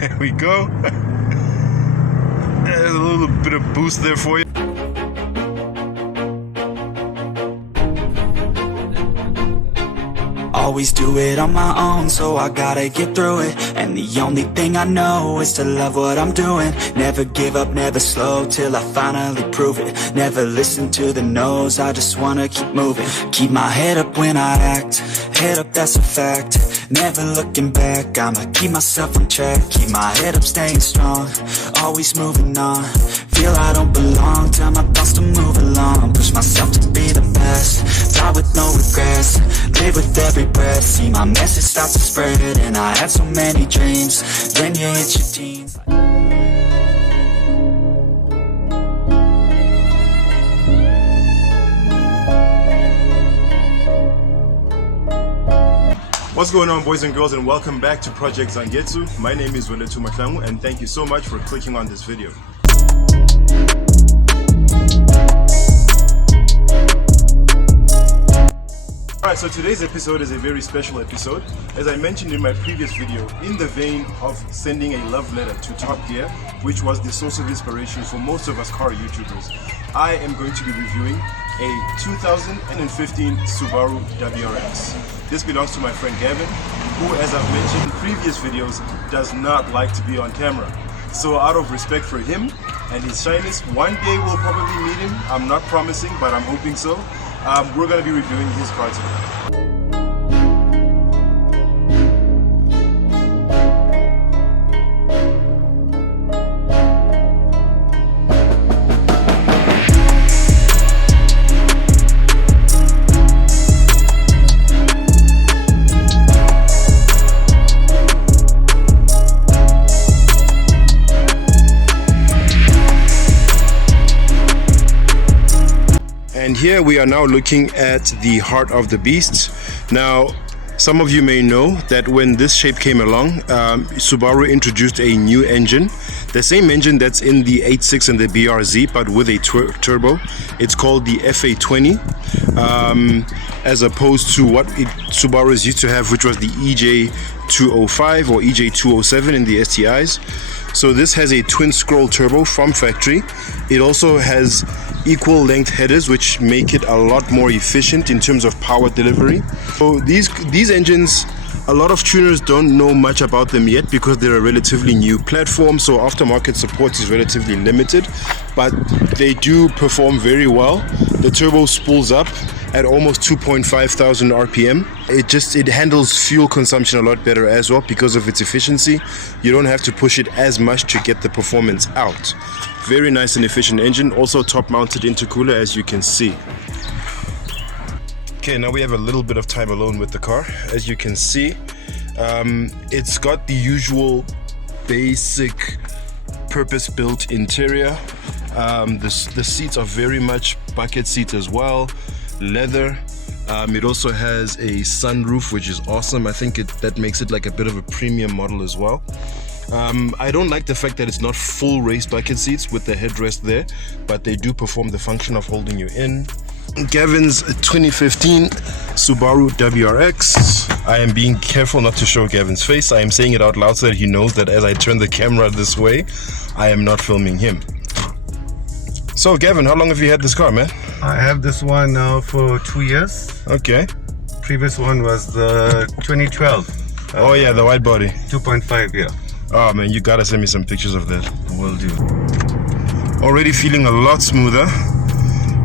There we go. There's a little bit of boost there for you. Always do it on my own, so I gotta get through it. And the only thing I know is to love what I'm doing. Never give up, never slow, till I finally prove it. Never listen to the no's, I just wanna keep moving. Keep my head up when I act, head up, that's a fact. Never looking back, I'ma keep myself on track. Keep my head up, staying strong, always moving on. Feel I don't belong, tell my thoughts to move along. Push myself to be the best, die with no regrets. Live with every breath, see my message start to spread. And I had so many dreams, then you hit your teens. What's going on, boys and girls, and welcome back to Project Zangetsu. My name is Nth-Level, and thank you so much for clicking on this video. Alright, so today's episode is a very special episode. As I mentioned in my previous video, in the vein of sending a love letter to Top Gear, which was the source of inspiration for most of us car YouTubers, I am going to be reviewing a 2015 Subaru WRX. This belongs to my friend Gavin, who, as I've mentioned in previous videos, does not like to be on camera. So out of respect for him and his shyness, one day we'll probably meet him. I'm not promising, but I'm hoping so. We're going to be reviewing his car today. And here we are now looking at the heart of the beast. Now, some of you may know that when this shape came along, Subaru introduced a new engine, the same engine that's in the 8.6 and the BRZ, but with a turbo. It's called the FA20, as opposed to what Subaru's used to have, which was the EJ205 or EJ207 in the STIs. So this has a twin scroll turbo from factory. It also has equal length headers, which make it a lot more efficient in terms of power delivery. So these engines, a lot of tuners don't know much about them yet because they're a relatively new platform, so aftermarket support is relatively limited, but they do perform very well. The turbo spools up at almost 2,500 RPM. It handles fuel consumption a lot better as well because of its efficiency. You don't have to push it as much to get the performance out. Very nice and efficient engine. Also top mounted intercooler, as you can see. Okay, now we have a little bit of time alone with the car. As you can see, it's got the usual basic purpose-built interior. The seats are very much bucket seats as well, leather. It also has a sunroof, which is awesome. I think that makes it like a bit of a premium model as well. I don't like the fact that it's not full race bucket seats with the headrest there, but they do perform the function of holding you in. Gavin's 2015 Subaru WRX. I am being careful not to show Gavin's face. I am saying it out loud so that he knows that as I turn the camera this way, I am not filming him. So Gavin, how long have you had this car, man? I have this one now for 2 years. Okay. Previous one was the 2012. Oh yeah, the wide body. 2.5, yeah. Oh man, you gotta send me some pictures of that. Will do. Already feeling a lot smoother.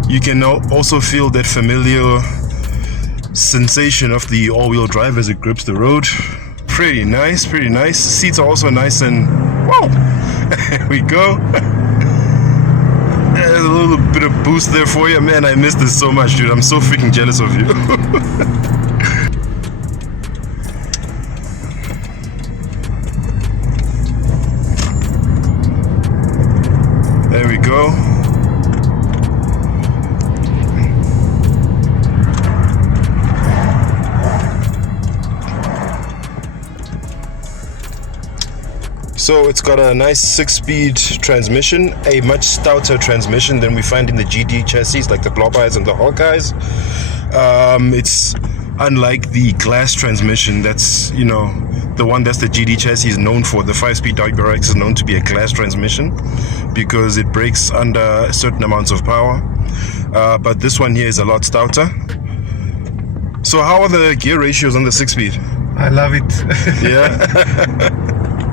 You can now also feel that familiar sensation of the all-wheel drive as it grips the road. Pretty nice, pretty nice. Seats are also nice and whoa! There we go. There's a little bit of boost there for you. Man, I miss this so much, dude. I'm so freaking jealous of you. There we go. So it's got a nice 6-speed transmission, a much stouter transmission than we find in the GD chassis like the Blobbeyes and the Hawkeyes. It's unlike the glass transmission, that's, you know, the one that's the GD chassis is known for. The 5-speed WRX is known to be a glass transmission because it brakes under certain amounts of power. But this one here is a lot stouter. So how are the gear ratios on the 6-speed? I love it. Yeah.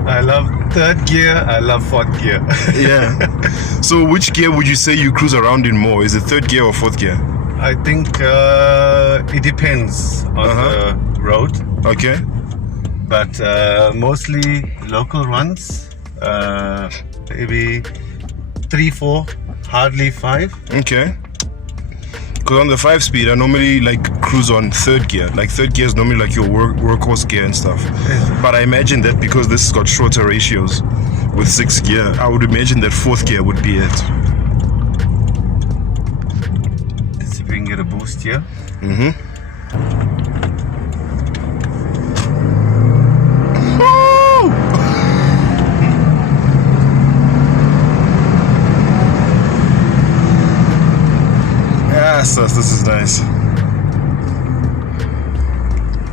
I love third gear. I love fourth gear. Yeah. So which gear would you say you cruise around in more? Is it third gear or fourth gear? I think it depends on the road. Okay. But mostly local runs, maybe 3, 4, hardly 5. Okay. Because on the 5-speed, I normally like cruise on third gear. Like third gear is normally like your workhorse gear and stuff. But I imagine that because this has got shorter ratios with 6 gear, I would imagine that fourth gear would be it. Let's see if we can get a boost here. Yes, this is nice.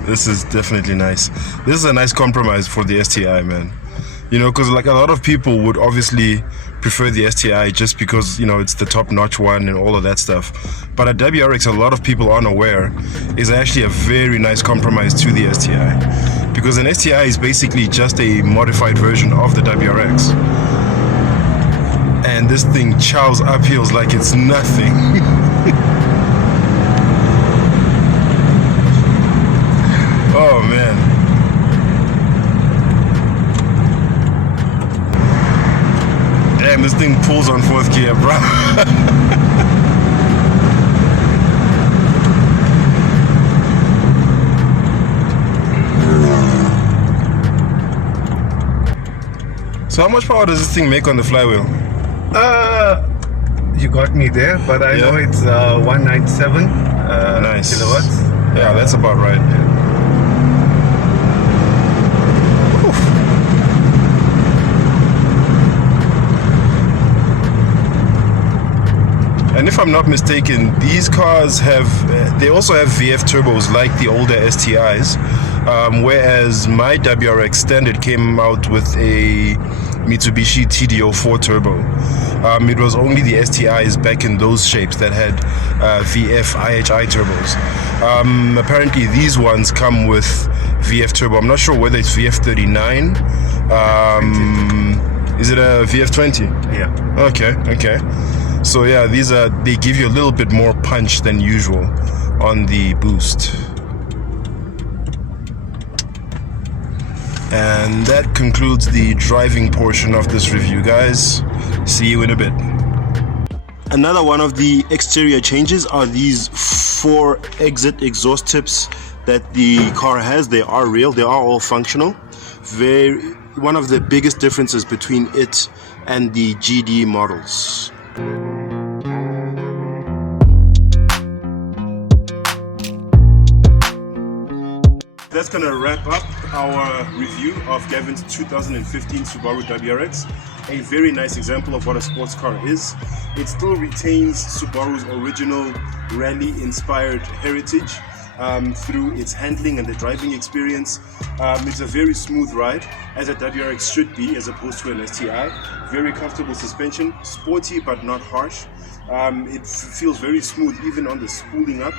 This is definitely nice. This is a nice compromise for the STI, man. You know, because like a lot of people would obviously prefer the STI just because, you know, it's the top-notch one and all of that stuff. But a WRX, a lot of people aren't aware, is actually a very nice compromise to the STI. Because an STI is basically just a modified version of the WRX. And this thing chows uphills like it's nothing. Oh man. Damn, this thing pulls on fourth gear, bro. So how much power does this thing make on the flywheel? You got me there, but I know it's 197 Nice. kilowatts. Yeah, that's about right. And if I'm not mistaken, these cars they also have VF turbos like the older STIs, whereas my WRX standard came out with a Mitsubishi TD04 turbo. It was only the STIs back in those shapes that had VF IHI turbos. Apparently these ones come with VF turbo. I'm not sure whether it's VF39. Is it a VF20? Yeah. Okay. So yeah, they give you a little bit more punch than usual on the boost. And that concludes the driving portion of this review, guys. See you in a bit. Another one of the exterior changes are these 4 exit exhaust tips that the car has. They are real, they are all functional. One of the biggest differences between it and the GD models. That's gonna wrap up our review of Gavin's 2015 Subaru WRX. A very nice example of what a sports car is. It still retains Subaru's original rally-inspired heritage through its handling and the driving experience. It's a very smooth ride, as a WRX should be, as opposed to an STI. Very comfortable suspension, sporty but not harsh. It feels very smooth even on the spooling up.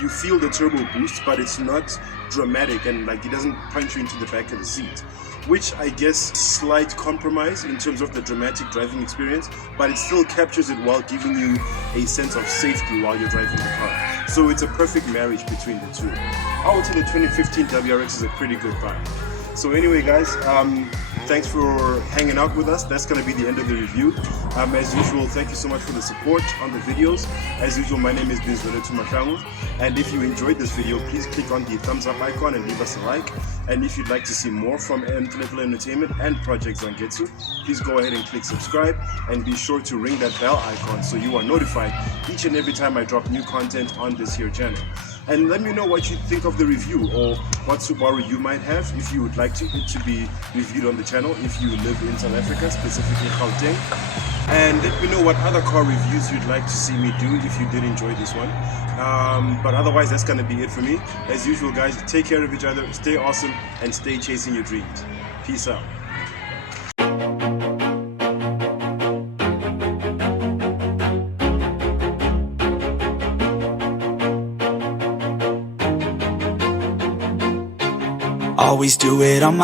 You feel the turbo boost, but it's not dramatic and like it doesn't punch you into the back of the seat, which I guess slight compromise in terms of the dramatic driving experience, but it still captures it while giving you a sense of safety while you're driving the car. So it's a perfect marriage between the two. I would say the 2015 WRX is a pretty good buy. So anyway, guys, thanks for hanging out with us. That's going to be the end of the review. As usual, thank you so much for the support on the videos. As usual, my name is Tumatrangu, and if you enjoyed this video, please click on the thumbs up icon and leave us a like. And if you'd like to see more from Nth-Level Entertainment and Project Zangetsu, please go ahead and click subscribe and be sure to ring that bell icon so you are notified each and every time I drop new content on this here channel. And let me know what you think of the review, or what Subaru you might have if you would like it to be reviewed on the channel if you live in South Africa, specifically Gauteng. And let me know what other car reviews you'd like to see me do if you did enjoy this one. But otherwise, that's going to be it for me. As usual, guys, take care of each other, stay awesome, and stay chasing your dreams. Peace out. Always do it on my